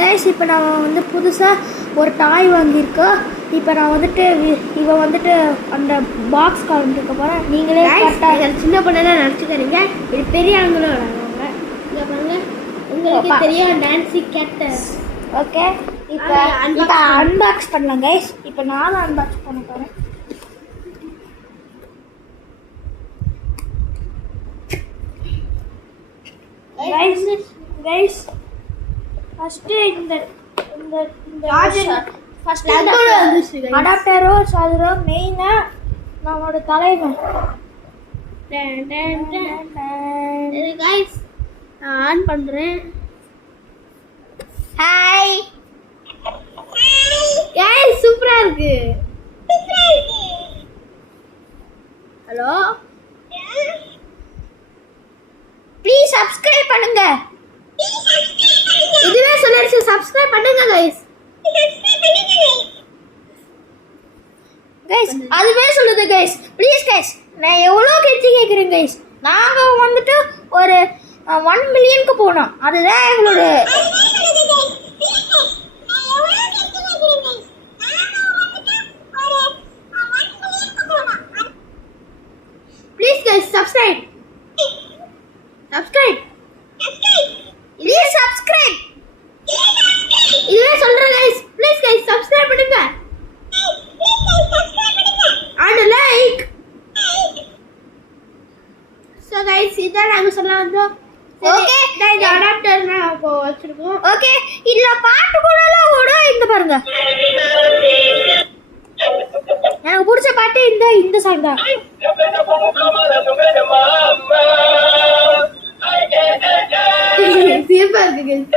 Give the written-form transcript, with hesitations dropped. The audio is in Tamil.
கைஸ், இப்போ நான் வந்து புதுசாக ஒரு டாய் வாங்கியிருக்கோம். இப்போ நான் வந்துட்டு இவன் வந்துட்டு அந்த பாக்ஸ் காமிக்க போகிறேன். நீங்களே கரெக்டாக சின்ன பொண்ணெல்லாம் நினச்சிக்கிறீங்க, இது பெரிய ஆளுங்களும் விளாடுவாங்க. இங்கே பாருங்க, உங்களுக்கு தெரியும் டான்ஸி கேட்டர். ஓகே, இப்போ அன்பாக்ஸ் பண்ணலாம் கைஸ். இப்போ நானும் அன்பாக்ஸ் பண்ண போகிறேன். கைஸ் ஃபஸ்ட்டு இந்த அடாப்டரோ சார்ஜரோ மெயினாக நம்மளோட தலைவன். கைஸ் நான் ஆன் பண்ணுறேன். ஹாய் கைஸ், சூப்பராக இருக்கு. ஹலோ, ப்ளீஸ் சப்ஸ்கிரைப் பண்ணுங்க. இதுவே சொல்லிருச்சு, சப்ஸ்கிரைப் பண்ணுங்க கைஸ். கைஸ் அதுவே சொல்லுது கைஸ். ப்ளீஸ் கைஸ், நான் எவ்வளோ கெஞ்சி கேட்குறேன் கைஸ். நாங்கள் வந்துட்டு ஒரு 1 மில்லியனுக்கு போனோம். அதுதான் எங்களோட please guys subscribe. Please subscribe. இதுவே சொல்றேன் கைஸ், ப்ளீஸ் கைஸ் சப்ஸ்கிரைப் பண்ணுங்க. And like. சோ கைஸ், இதான் நாங்க சொல்ல வந்தோம். ஓகே, நான் இந்த அடாப்டர் நான் இப்போ வச்சிருக்கோம். ஓகே, இதுல பாட்டு கூடலாம் ஓடும். இங்க பாருங்க, எனக்கு பிடிச்ச பாட்டு இந்த சாங் தான். சிறப்பா இருக்கு கைஸ்.